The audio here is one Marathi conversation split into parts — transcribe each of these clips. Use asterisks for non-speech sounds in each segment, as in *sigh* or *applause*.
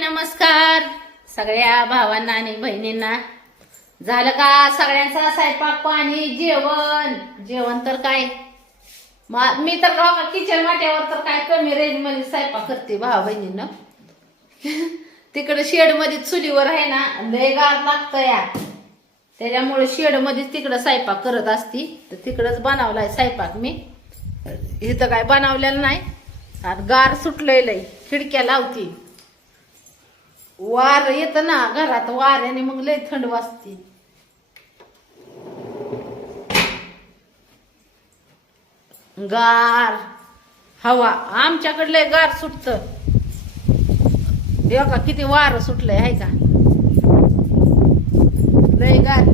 नमस्कार सगळ्या भावांना आणि बहिणींना. झालं का सगळ्यांचा स्वयंपाक पाणी जेवण? जेवण तर काय? मी तर किचन वाट्यावर तर काय कमी रेंजमध्ये स्वयंपाक करते भावा बहिणीनं. *laughs* तिकडे शेडमध्ये चुलीवर आहे ना लय गार लागत या. त्याच्यामुळे शेड मध्येच तिकडं स्वयंपाक करत असती. तर तिकडंच बनवलाय स्वयंपाक मी. इथं काय बनवलेलं नाही. आणि गार सुटलंय खिडक्या लावती. वार येत ना घरात वाऱ्याने मग लय थंड वाजते. गार हवा आमच्याकडले गार सुटत. का किती वार सुटलंय आहे का? लय गार.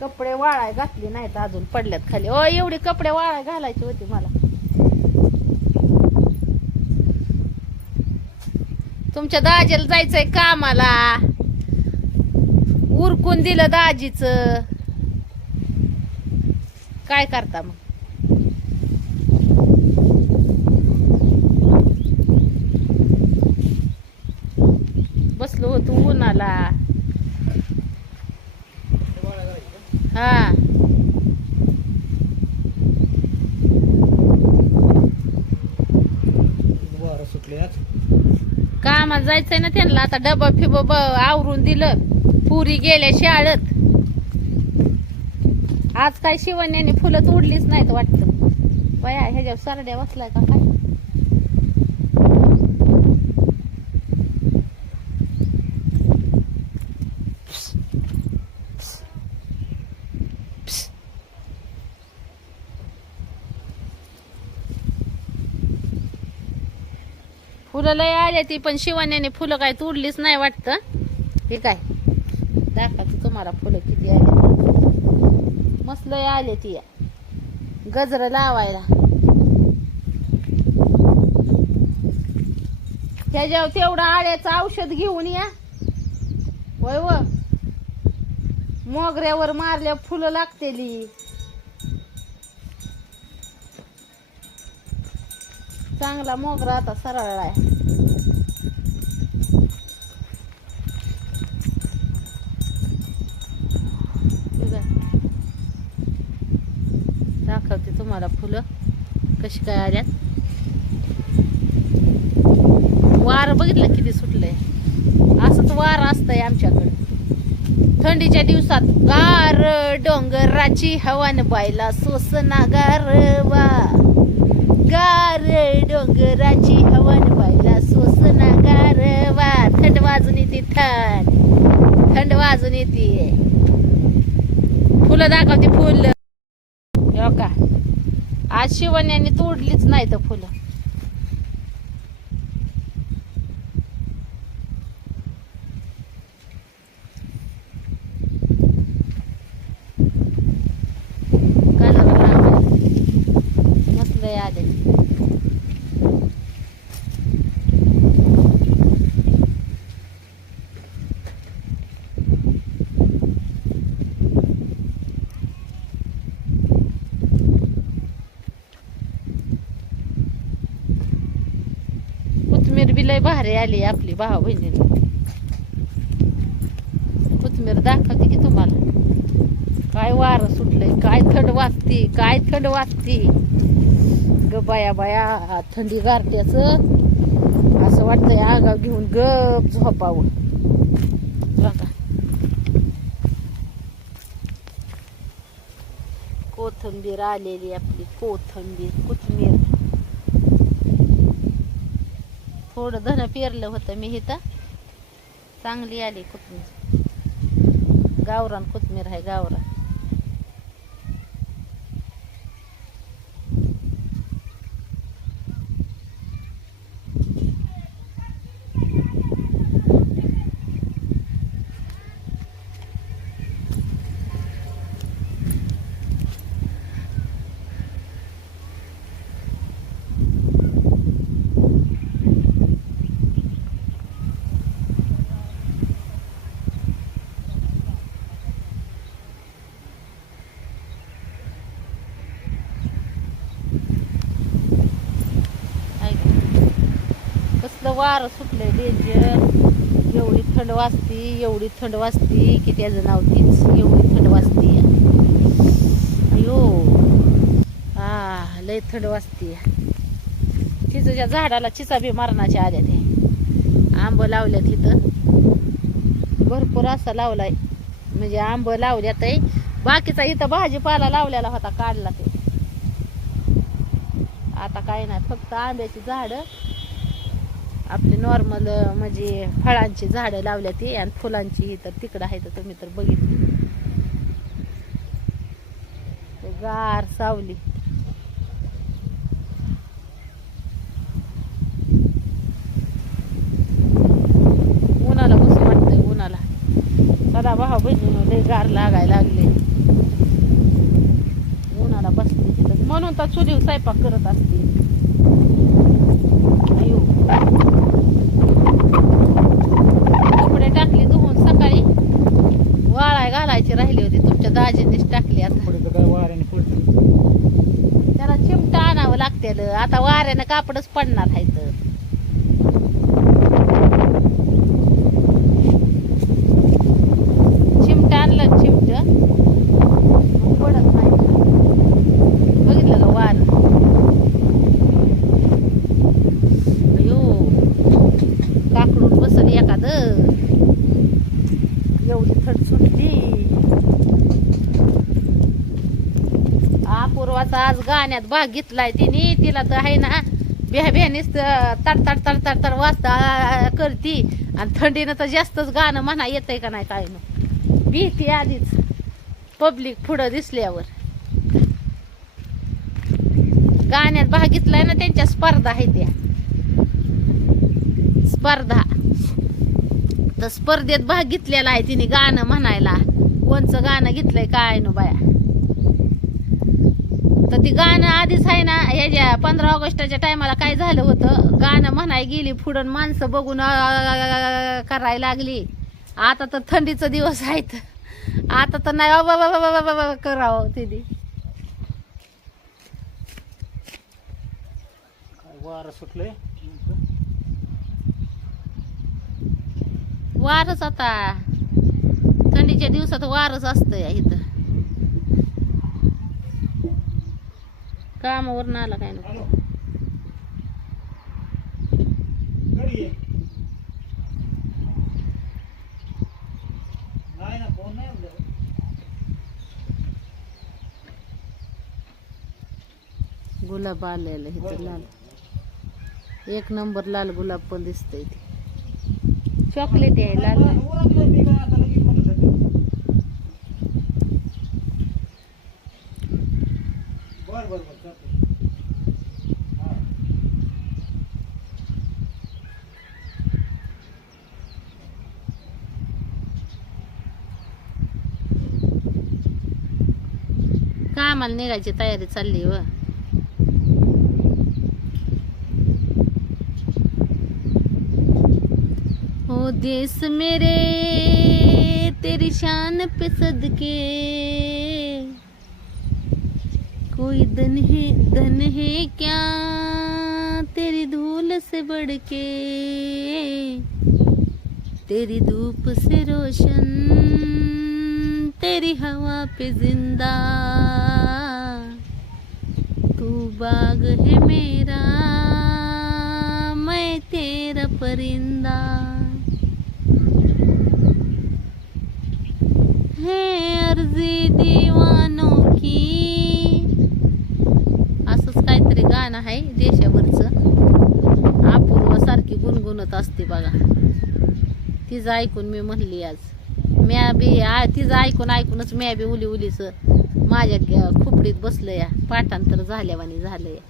कपडे वाळाय घातले नाहीत अजून पडल्यात खाली. ओ एवढे कपडे वाळाय घालायचे होते मला. तुमच्या दाजीला जायचंय कामाला. उरकून दिलं दाजीच. काय करता मग? बसलो होतो उन्हाला हा वारं सुटले आज कामाला जायचंय ना त्यांना. आता डबा फिब आवरून दिलं. पुरी गेल्या शाळेत. आज काय शिवण्याने फुलं तोडलीच नाहीत वाटतं. वया ह्याच्यावर सरड्या बसलाय का काय? फुलं लय आले ती पण शिवान्याने फुलं काय तोडलीच नाही वाटतं. हे काय? दाखवते तुम्हाला फुलं किती आले. मस्त लय आले ती. गजर लावायला. त्याच्यावर तेवढं आळ्याचं औषध घेऊन या. वय व. मोगऱ्यावर मारल्या फुलं लागतेली. चांगला मोगरा आता सरळ आहे ठीक आहे. दाखवते तुम्हाला फुलं कशी काय आल्यात? वार बघितलं किती सुटलंय. असंच वार असतंय आमच्याकडं. थंडीच्या दिवसात गार डोंगराची हवान बायला सोसना गारवा. गार डोंगराची हवन बायला सोसना गारवा. थंड वाजून येते थंड थंड वाजून येते. फुलं दाखवते फुलं. हो का आज शिवण्याने तोडलीच नाही तर फुलं कलर लावायला मस्त लय आले कोथमीर बी लय भारी आली आपली भाऊ बहिणीला कोथमीर दाखवते की तुम्हाला? काय वारं सुटलंय काय थंड वाजते काय थंड वाचते ग बाया बाया थंडी गारट्याच. असं वाटतंय आगाव घेऊन गप झोपावं. बघा. कोथंबीर आलेली आपली कोथंबीर कोथमीर थोडं धन पेरलं होतं मी इथं. चांगली आली कोथमीर. गावरान कोथमीर आहे गावरान. इथं वारं सुटलंय डेंजर एवढी थंड वाजती एवढी थंड वाजती की त्याचं नाव तीच एवढी थंड वाजती. अयो हा लय थंड वाजती. चिचूच्या झाडाला चिचा बी मरणाच्या आल्या ते आंब लावल्यात इथं भरपूर असा लावलाय. म्हणजे आंब लावल्यात आहे बाकीचा इथं भाजीपाला लावलेला होता काढला ते. आता काय नाही फक्त आंब्याची झाडं आपली नॉर्मल म्हणजे फळांची झाडं लावल्या ती आणि फुलांची तर तिकडं आहे तर तुम्ही तर बघितली. गार सावली. उन्हाला कसं वाटतंय उन्हाला. सदा भाऊ बहिणी लय गार लागायला लागले. उन्हाला बसते तिथं. म्हणून तर चुलीव स्वयंपाक करत असते कपडे टाकली धुवून सकाळी. वाळाय घालायची राहिली होती. तुमच्या दाजीनेच टाकली आता. वाऱ्याने त्याला चिमटा आणावं लागतेल. आता वाऱ्यानं कापडच पडणार आहे तर चिमटा आणलं चिमट पडत नाही बघितलं का वार अयो काकडून बसल एखाद एवढी थंड सुटली अपूर्वाचा आज गाण्यात भाग घेतलाय तिने. तिला तर आहे ना बिहा तडतड तडतड तड तड वाजता करती. आणि थंडीनं तर जास्तच गाणं म्हणा येतंय का नाही काय ना भीती आधीच. पब्लिक पुढं दिसल्यावर. गाण्यात भाग घेतलाय ना त्यांच्या स्पर्धा आहे त्या. स्पर्धा. तर स्पर्धेत भाग घेतलेला आहे तिने गाणं म्हणायला. कोणचं गाणं घेतलंय काय नो बाया? तर ती गाणं आधीच आहे ना ह्याच्या पंधरा ऑगस्टच्या टायमाला काय झालं होतं गाणं म्हणाय गेली पुढं माणसं बघून करायला लागली. आता तर थंडीचा दिवस आहेत. आता तर नाही बाबा बाबा बाबा बाबा करावं तिने. वारं वारच आता. थंडीच्या दिवसात वारच असतं इथं. कामावरून आला काय ना. गुलाब आलेलं इथं लाल. एक नंबर लाल गुलाब पण दिसतंय ते. चॉकलेट आहे लाल मला ओळखलंय मी काय आता लगेच म्हणत होते. बर बर बर चालतंय. हा. कामाला निघायची तयारी चालली व? ओ देश मेरे तेरी शान पे सदके। कोई धन है धन है क्या? तेरी धूल से बढ़ के तेरी धूप से रोशन तेरी हवा पे जिंदा। तू बाग है मेरा मैं तेरा परिंदा। है अर्जी दीवानों की। असंच काहीतरी गाणं आहे देशावरचं. अपूर्व सारखी गुणगुणत असते बघा. तिचं ऐकून मी म्हणली आज. म्या बी तिचं ऐकून ऐकूनच म्या बी उली उलीच माझ्या ग- खुपडीत बसलं या पाठांतर झाल्यावानी झालं या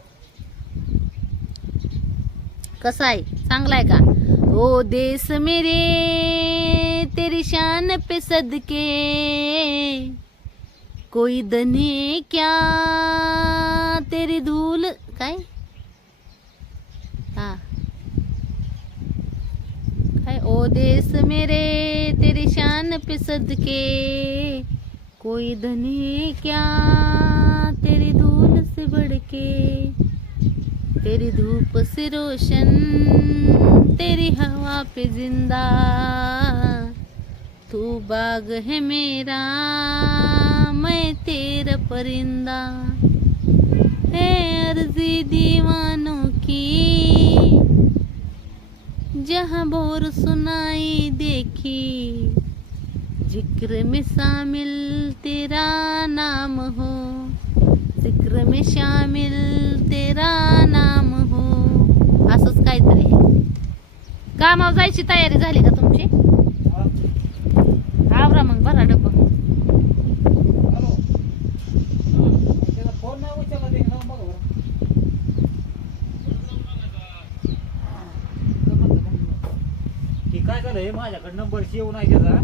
कसं आहे? चांगलं आहे का? ओ देश मेरे तेरी शान पे सदके. कोई दने क्या? तेरी धूल काय? हा. काय? ओ देश मेरे तेरी शान पे सदके। कोई धनी क्या तेरी धूल से बढ़ के तेरी धूप से रोशन तेरी हवा पे जिंदा। तू बाग है मेरा मैं तेरा परिंदा। है अर्जी दीवान की जहाँ बोर सुनाई देखी। जिक्र में शामिल तेरा नाम हो। जिक्र में शामिल तेरा नाम हो। असंच काहीतरी. कामावर जायची तयारी झाली का तुमची. आवरा मग बरा डब्बा हॅलो त्याचा फोन नाही उचलला ते नाव बघा बरं ते काय झालंय माझ्याकडे नंबर सेव नाही त्याचा.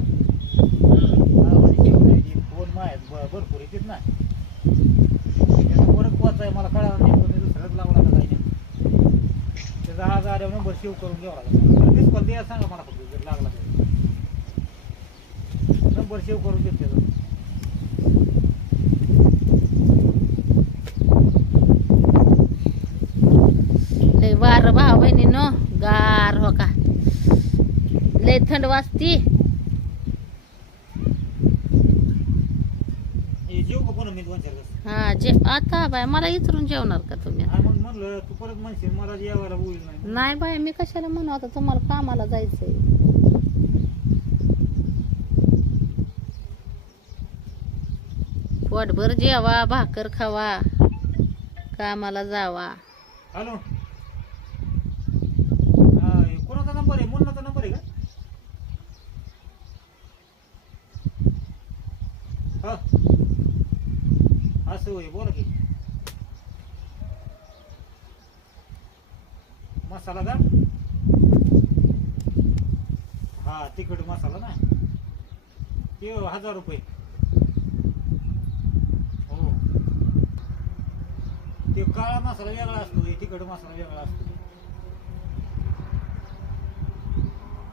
सेव नाही फोन माझ्यात भरपूर येतात ना. नंबरच पोच आहे मला कळाला नाही पण मी दुसऱ्याच लावला का काही नाही त्याचा आज आल्यावर नंबर सेव्ह करून घ्यावा लागला. तेच पण द्यायला सांगा मला फक्त जर लागला तर. नंबर सेव्ह करून घेत त्याचा लय वार भाव बहिणीनो गार हो का लय थंड वाजती. हे जे आता बाय मला इचरून जेवणार का तुम्ही? नाही बाय मी कशाला म्हणू आता तुम्हाला कामाला जायचंय. पोटभर जेवा भाकर खावा कामाला जावा. हॅलो हा हे कोणाचा नंबर आहे मुन्नाचा नंबर आहे का हा असं होय बोला की. मसाला का हा तिखट मसाला ना? ते हजार रुपये. हो. ते काळा मसाला वेगळा असतो हे तिखट मसाला वेगळा असतो.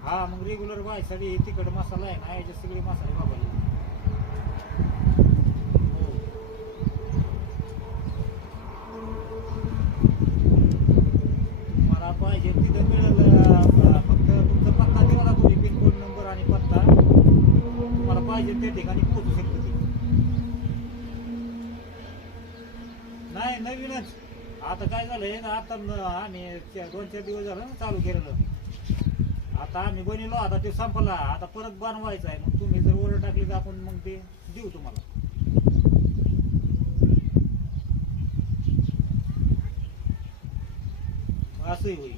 हा मग रेग्युलर बायसाठी हे तिखट मसाला आहे ना याच्यात सगळे मसाले वापरले हो मला पाहिजे तिथं मिळेल अं, फक्त तुमचा पत्ता दिला ना तुम्ही पिनकोड नंबर आणि पत्ता तुम्हाला पाहिजे त्या ठिकाणी पोहोचू शकतो ते नाही नवीनच आता हे झालंय ना आता आम्ही दोन चार दिवस झालं ना चालू केलेलं. आता आम्ही बनिलो आता ते संपला. आता परत बनवायचं आहे. मग तुम्ही जर ओरड टाकली तर आपण मग ते देऊ तुम्हाला. असंही होईल.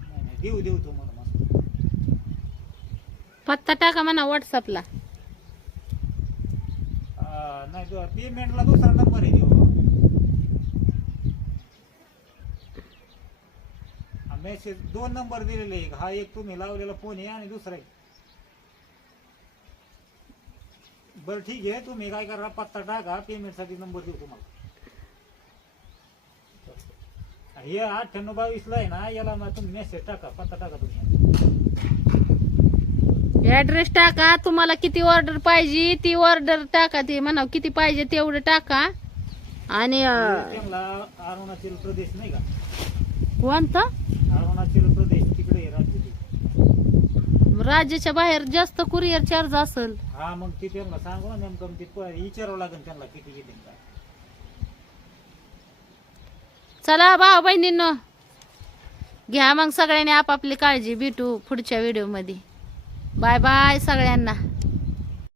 नाही नाही देऊ देऊ तुम्हाला पत्ता टाका म्हणा व्हॉट्सअपला नाही तो पेमेंटला दुसरा नंबर आहे देऊ मेसेज दोन नंबर दिलेले एक. हा एक तुम्ही लावलेला फोन आहे आणि दुसरा आहे. बरं ठीक आहे. तुम्ही काय करा पत्ता टाका. पेमेंटसाठी नंबर देऊ तुम्हाला. हे अठ्ठ्याण्णव बावीसला आहे ना याला मग तुम्ही मेसेज टाका. पत्ता टाका तुम्ही. ऍड्रेस टाका तुम्हाला किती ऑर्डर पाहिजे ती ऑर्डर टाका ते म्हणा किती पाहिजे तेवढं टाका. आणि अरुणाचल प्रदेश नाही का? कोणतं? अरुणाचल प्रदेश तिकडे राज्य. राज्याच्या बाहेर जास्त कुरिअर चार्ज असेल. हा मग ते त्यांना सांगू ना नेमकं ते विचारावं लागेल त्यांना किती किती चला भाऊ बहिणींनो घ्या मग सगळ्यांनी आपापली काळजी भेटू पुढच्या व्हिडिओमध्ये. बाय बाय सगळ्यांना.